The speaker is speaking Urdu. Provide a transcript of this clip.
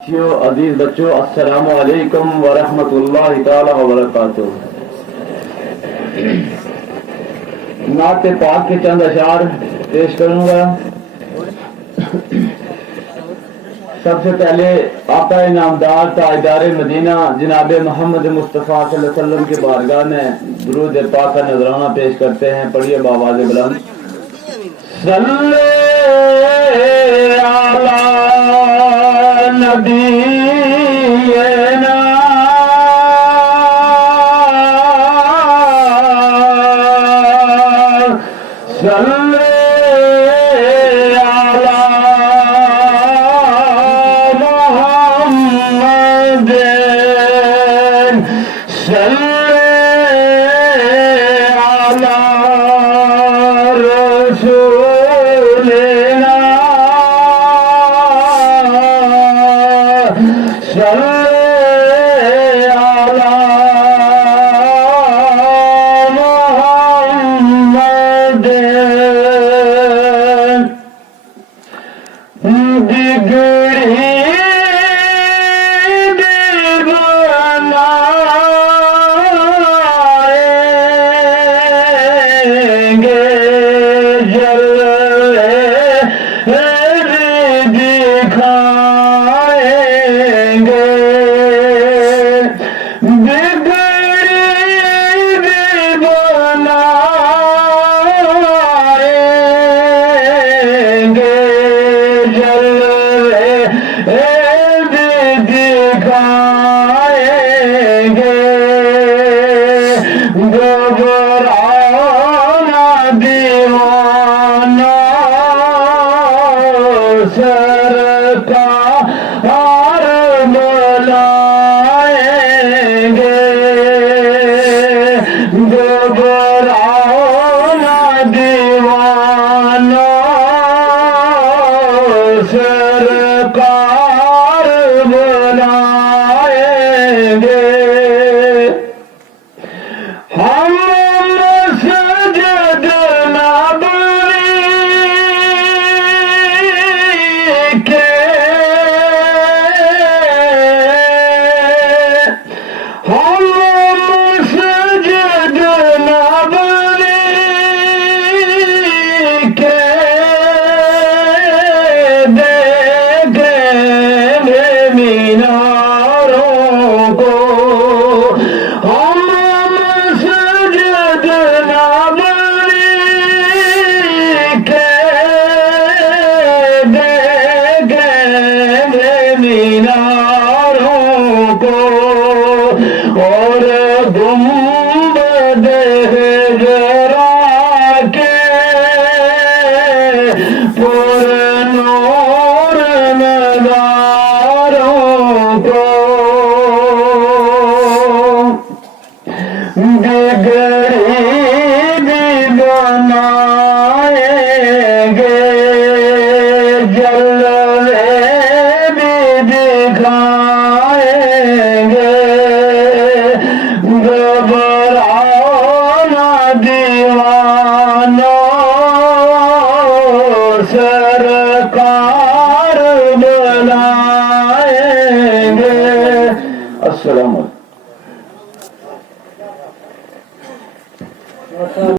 عزیز بچوں، السلام علیکم ورحمۃ اللہ تعالی وبرکاتہ۔ نعت پاک کے چند اشعار پیش کروں گا۔ سب سے پہلے آقا انعامدار تاجدار مدینہ جناب محمد مصطفیٰ صلی اللہ علیہ وسلم کی بارگاہ میں درود پاک کا نذرانہ پیش کرتے ہیں۔ پڑھیے بآواز بلند۔ صلی علی نبینا صلی علی محمد صلی علی رسولنا